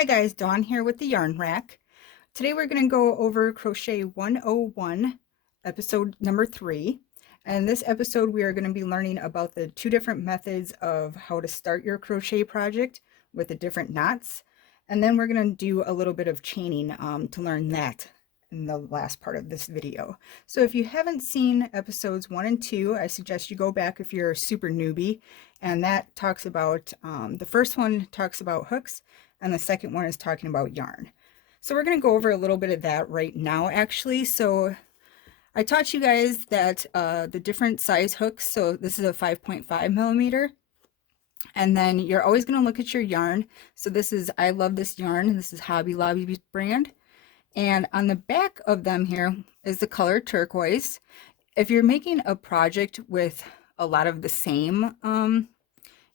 Hi guys, Dawn here with the Yarn Rack. Today we're going to go over Crochet 101, episode number 3. And this episode we are going to be learning about the 2 different methods of how to start your crochet project with the different knots. And then we're going to do a little bit of chaining to learn that in the last part of this video. So if you haven't seen episodes 1 and 2, I suggest you go back if you're a super newbie. And that talks about, the first one talks about hooks, and the second one is talking about yarn. So we're going to go over a little bit of that right now actually. So I taught you guys that the different size hooks, so this is a 5.5 millimeter. And then you're always going to look at your yarn. So this is, I love this yarn. This is Hobby Lobby brand. And on the back of them here is the color turquoise. If you're making a project with a lot of the same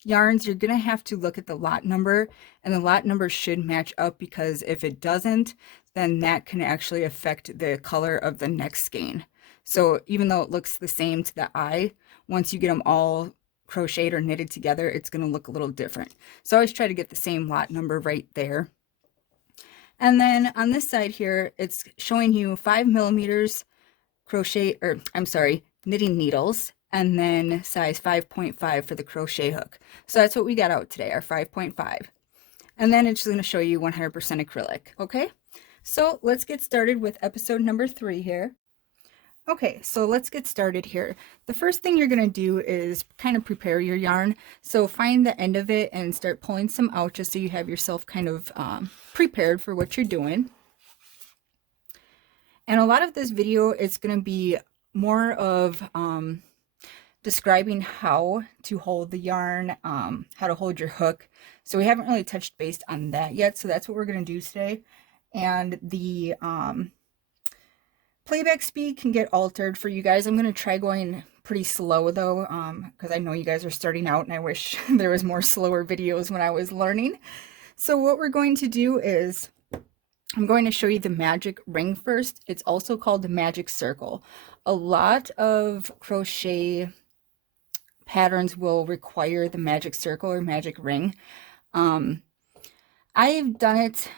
yarns, you're going to have to look at the lot number, and the lot number should match up, because if it doesn't, then that can actually affect the color of the next skein. So even though it looks the same to the eye, once you get them all crocheted or knitted together, it's going to look a little different. So I always try to get the same lot number right there. And then on this side here, it's showing you 5 millimeters crochet, or I'm sorry, knitting needles, and then size 5.5 for the crochet hook. So that's what we got out today, our 5.5. And then it's going to show you 100% acrylic. Okay, so let's get started with episode number 3 here. Okay, so let's get started here. The first thing you're going to do is kind of prepare your yarn. So find the end of it and start pulling some out, just so you have yourself kind of prepared for what you're doing. And a lot of this video is going to be more of describing how to hold the yarn, how to hold your hook. So we haven't really touched base on that yet, so that's what we're going to do today. And the playback speed can get altered for you guys. I'm going to try going pretty slow though, because I know you guys are starting out and I wish there was more slower videos when I was learning. So what we're going to do is I'm going to show you the magic ring first. It's also called the magic circle. A lot of crochet patterns will require the magic circle or magic ring. I've done it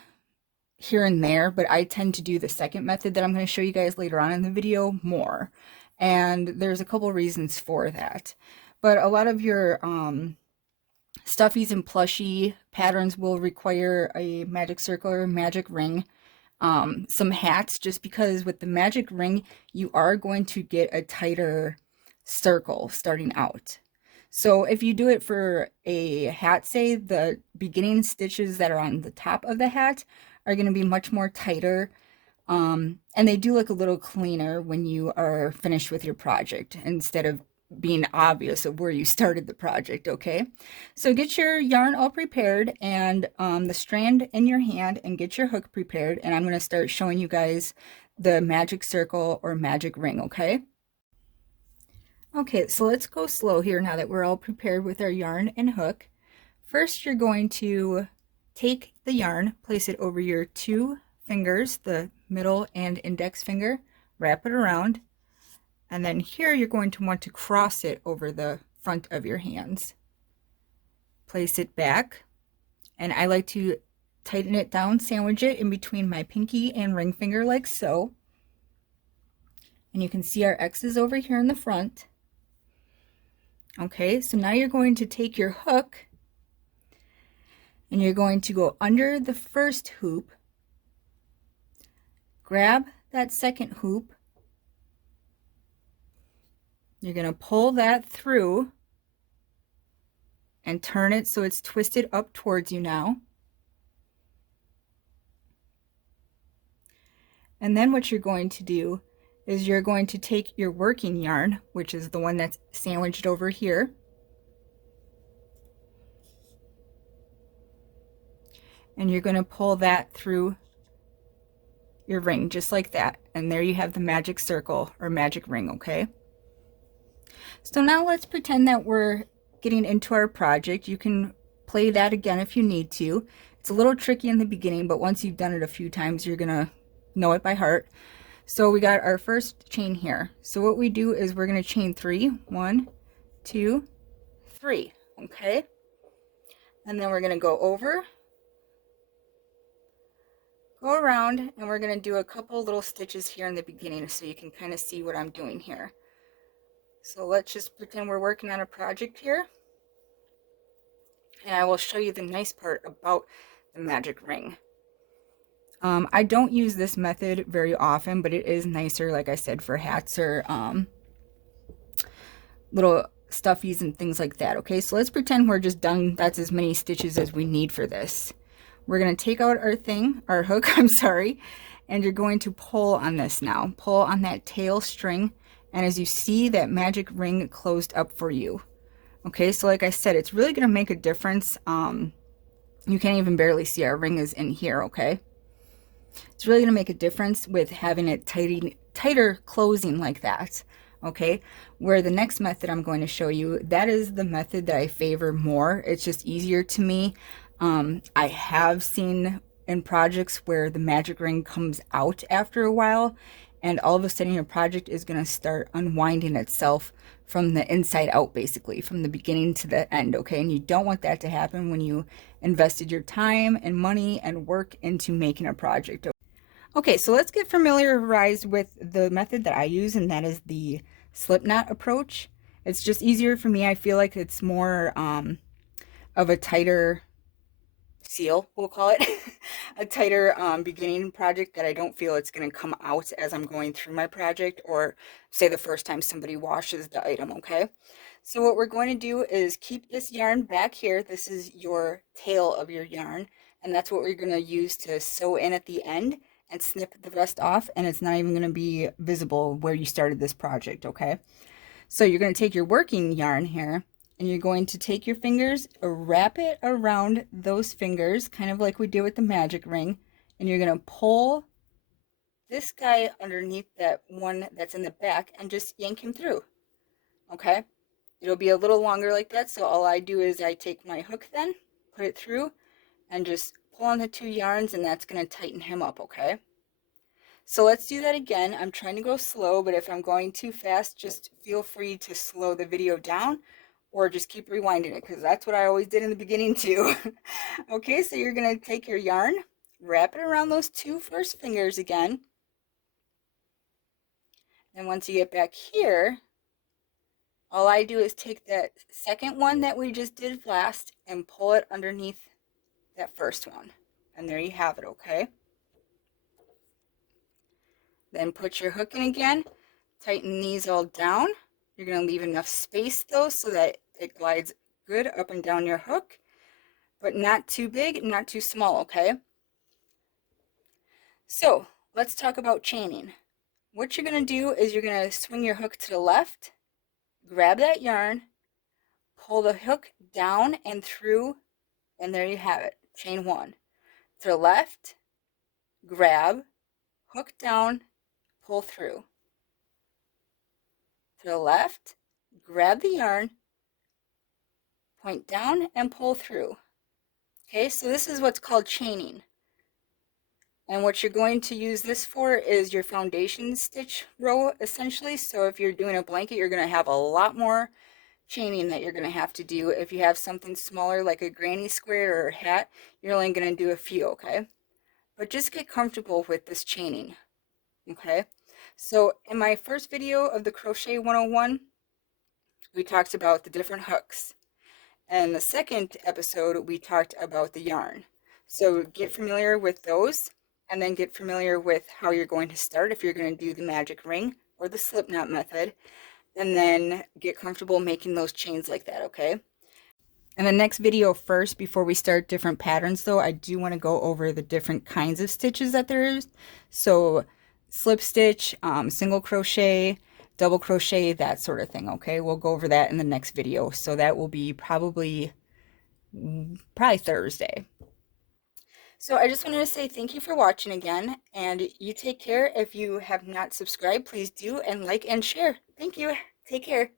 here and there, but I tend to do the second method that I'm going to show you guys later on in the video more. And there's a couple reasons for that. But a lot of your stuffies and plushy patterns will require a magic circle or magic ring. Some hats, just because with the magic ring you are going to get a tighter circle starting out. So if you do it for a hat, say, the beginning stitches that are on the top of the hat are going to be much more tighter, and they do look a little cleaner when you are finished with your project, instead of being obvious of where you started the project. Okay, so get your yarn all prepared and the strand in your hand, and get your hook prepared, and I'm going to start showing you guys the magic circle or magic ring. Okay, so let's go slow here now that we're all prepared with our yarn and hook. First, you're going to take the yarn, place it over your 2 fingers, the middle and index finger, wrap it around, and then here you're going to want to cross it over the front of your hands. Place it back, and I like to tighten it down, sandwich it in between my pinky and ring finger like so. And you can see our X's over here in the front. Okay, so now you're going to take your hook and you're going to go under the first hoop, grab that second hoop, you're going to pull that through and turn it so it's twisted up towards you now. And then what you're going to do is you're going to take your working yarn, which is the one that's sandwiched over here, and you're going to pull that through your ring just like that, and there you have the magic circle or magic ring. Okay, so now let's pretend that we're getting into our project. You can play that again if you need to. It's a little tricky in the beginning, but once you've done it a few times, you're gonna know it by heart. So we got our first chain here. So what we do is we're going to chain 3. 1, 2, 3. Okay. And then we're going to go over go around and we're going to do a couple little stitches here in the beginning so you can kind of see what I'm doing here. So let's just pretend we're working on a project here, and I will show you the nice part about the magic ring. I don't use this method very often, but it is nicer, like I said, for hats or little stuffies and things like that. Okay, so let's pretend we're just done. That's as many stitches as we need for this. We're going to take out our hook, I'm sorry, and you're going to pull on this now. Pull on that tail string, and as you see, that magic ring closed up for you. Okay, so like I said, it's really going to make a difference. You can't even barely see our ring is in here, okay? It's really going to make a difference with having it tighter closing like that, okay? Where the next method I'm going to show you, that is the method that I favor more. It's just easier to me. I have seen in projects where the magic ring comes out after a while, and all of a sudden your project is going to start unwinding itself from the inside out, basically, from the beginning to the end, okay? And you don't want that to happen when you invested your time and money and work into making a project. Okay, so let's get familiarized with the method that I use, and that is the slipknot approach. It's just easier for me. I feel like it's more of a tighter seal, we'll call it, a tighter beginning project that I don't feel it's going to come out as I'm going through my project, or say the first time somebody washes the item, okay? So what we're going to do is keep this yarn back here. This is your tail of your yarn, and that's what we're going to use to sew in at the end and snip the rest off, and it's not even going to be visible where you started this project, okay? So you're going to take your working yarn here, and you're going to take your fingers, wrap it around those fingers, kind of like we did with the magic ring, and you're going to pull this guy underneath that one that's in the back and just yank him through, okay? It'll be a little longer like that, so all I do is I take my hook then, put it through, and just pull on the two yarns, and that's going to tighten him up, okay? So let's do that again. I'm trying to go slow, but if I'm going too fast, just feel free to slow the video down or just keep rewinding it, because that's what I always did in the beginning too. Okay, so you're going to take your yarn, wrap it around those two first fingers again. And once you get back here, all I do is take that second one that we just did last and pull it underneath that first one. And there you have it, okay? Then put your hook in again, tighten these all down. You're going to leave enough space though so that it glides good up and down your hook, but not too big, not too small, okay? So let's talk about chaining. What you're going to do is you're going to swing your hook to the left, grab that yarn, pull the hook down and through, and there you have it, chain one. To the left, grab, hook down, pull through. To the left, grab the yarn, point down and pull through. Okay, so this is what's called chaining. And what you're going to use this for is your foundation stitch row, essentially. So if you're doing a blanket, you're going to have a lot more chaining that you're going to have to do. If you have something smaller like a granny square or a hat, you're only going to do a few, okay? But just get comfortable with this chaining, okay? So in my first video of the Crochet 101, we talked about the different hooks. And the second episode, we talked about the yarn. So get familiar with those, and then get familiar with how you're going to start if you're going to do the magic ring or the slipknot method, and then get comfortable making those chains like that, okay? In the next video first, before we start different patterns though, I do want to go over the different kinds of stitches that there is. So slip stitch, single crochet, double crochet, that sort of thing, okay? We'll go over that in the next video. So that will be probably Thursday. So I just wanted to say thank you for watching again, and you take care. If you have not subscribed, please do, and like and share. Thank you. Take care.